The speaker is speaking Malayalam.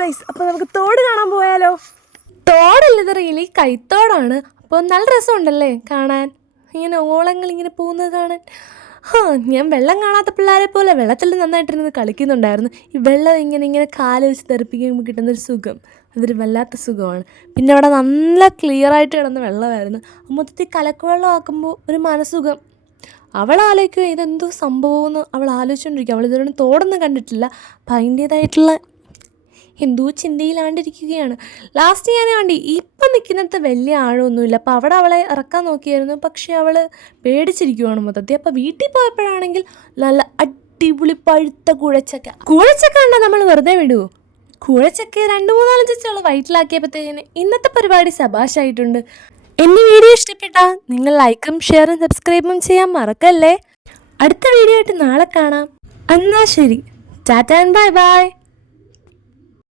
ഗൈസ്, അപ്പോൾ നമുക്ക് തോട് കാണാൻ പോയാലോ? തോടല്ല, ഇത് റിയലി കൈത്തോടാണ്. അപ്പോൾ നല്ല രസമുണ്ടല്ലേ കാണാൻ, ഇങ്ങനെ ഓളങ്ങൾ ഇങ്ങനെ പോകുന്നത് കാണാൻ. ഞാൻ വെള്ളം കാണാത്ത പിള്ളേരെ പോലെ വെള്ളത്തിൽ നന്നായിട്ടിരുന്ന് കളിക്കുന്നുണ്ടായിരുന്നു. ഈ വെള്ളം ഇങ്ങനെ കാല് വെച്ച് തെറിപ്പിക്കുമ്പോൾ കിട്ടുന്നൊരു സുഖം, അതൊരു വല്ലാത്ത സുഖമാണ്. പിന്നെ അവിടെ നല്ല ക്ലിയറായിട്ട് കിടന്ന വെള്ളമായിരുന്നു. മൊത്തത്തിൽ കലക്കുവെള്ളം ആക്കുമ്പോൾ ഒരു മനസുഖം. അവൾ ആലോചിക്കുക ഇതെന്തോ സംഭവമെന്ന് അവൾ ആലോചിച്ചുകൊണ്ടിരിക്കുക. അവൾ ഇതുവരെ തോടൊന്നും കണ്ടിട്ടില്ല. അപ്പം അതിൻ്റേതായിട്ടുള്ള എന്തോ ചിന്തയിലാണ്ടിരിക്കുകയാണ്. ലാസ്റ്റ് ഞാൻ കണ്ടി ഇപ്പം നിൽക്കുന്നിടത്ത് വലിയ ആഴമൊന്നുമില്ല. അപ്പോൾ അവിടെ അവളെ ഇറക്കാൻ നോക്കിയായിരുന്നു, പക്ഷേ അവൾ പേടിച്ചിരിക്കുവാണ് മൊത്തത്തിൽ. അപ്പോൾ വീട്ടിൽ പോയപ്പോഴാണെങ്കിൽ നല്ല അടിപൊളി പഴുത്ത കുഴച്ചക്ക കണ്ടാൽ നമ്മൾ വെറുതെ വിടുമോ? കുഴച്ചക്ക 2-3 ചവള വയറ്റിലാക്കിയപ്പോഴത്തേന് ഇന്നത്തെ പരിപാടി സബാഷായിട്ടുണ്ട്. എൻ്റെ വീഡിയോ ഇഷ്ടപ്പെട്ടാൽ നിങ്ങൾ ലൈക്കും ഷെയറും സബ്സ്ക്രൈബും ചെയ്യാൻ മറക്കല്ലേ. അടുത്ത വീഡിയോ ആയിട്ട് നാളെ കാണാം. എന്നാൽ ശരി, ടാറ്റ ആൻഡ് ബൈ ബൈ.